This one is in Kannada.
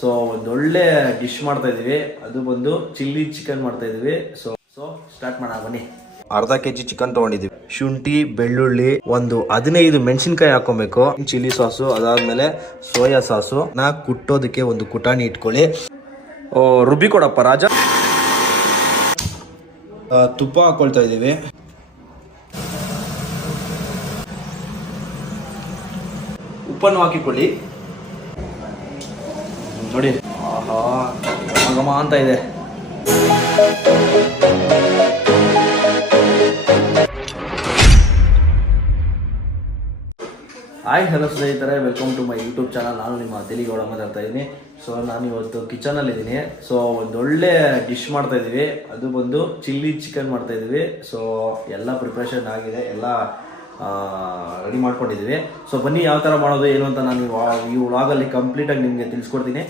ಸೊ ಒಂದೊಳ್ಳೆ ಡಿಶ್ ಮಾಡ್ತಾ ಇದೀವಿ, ಅದು ಬಂದು ಚಿಲ್ಲಿ ಚಿಕನ್ ಮಾಡ್ತಾ ಇದೀವಿ. ಸೊ ಸ್ಟಾರ್ಟ್ ಮಾಡೋಣ ಬನ್ನಿ. ಅರ್ಧ ಕೆಜಿ ಚಿಕನ್ ತಗೊಂಡಿದೀವಿ. ಶುಂಠಿ, ಬೆಳ್ಳುಳ್ಳಿ, ಒಂದು 15 ಮೆಣಸಿನ್ಕಾಯಿ ಹಾಕೊಬೇಕು. ಚಿಲ್ಲಿ ಸಾಸು, ಅದಾದ್ಮೇಲೆ ಸೋಯಾ ಸಾಸು. ಕುಟ್ಟೋದಕ್ಕೆ ಒಂದು ಕುಟಾಣಿ ಇಟ್ಕೊಳ್ಳಿ. ರುಬ್ಬಿ ಕೊಡಪ್ಪ ರಾಜ. ತುಪ್ಪ ಹಾಕೊಳ್ತಾ ಇದೀವಿ. ಉಪ್ಪನ್ನು ಹಾಕಿಕೊಳ್ಳಿ. ನೋಡಿ, ಆಹಾ ಘಮ ಅಂತ ಇದೆ. ಹಾಯ್ ಹಲೋ ಸ್ನೇಹಿತರೆ, welcome to my YouTube channel. ನಾನು ನಿಮ್ಮ ತೆಲಿಗೌಡ ಮಾತಾಡ್ತಾ ಇದ್ದೀನಿ. ಸೊ ನಾನು ಇವತ್ತು ಕಿಚನಲ್ಲಿ ಇದ್ದೀನಿ. ಸೊ ಒಂದೊಳ್ಳೆ ಡಿಶ್ ಮಾಡ್ತಾ ಇದೀವಿ, ಅದು ಬಂದು ಚಿಲ್ಲಿ ಚಿಕನ್ ಮಾಡ್ತಾ ಇದೀವಿ. ಸೊ ಎಲ್ಲ ಪ್ರಿಪ್ರೇಷನ್ ಆಗಿದೆ, ಎಲ್ಲ ರೆಡಿ ಮಾಡ್ಕೊಂಡಿದ್ದೀವಿ. ಸೊ ಬನ್ನಿ ಯಾವ ಥರ ಮಾಡೋದು ಏನು ಅಂತ ನಾನು ಈ ವ್ಲಾಗಲ್ಲಿ ಕಂಪ್ಲೀಟಾಗಿ ನಿಮಗೆ ತಿಳಿಸ್ಕೊಡ್ತೀನಿ.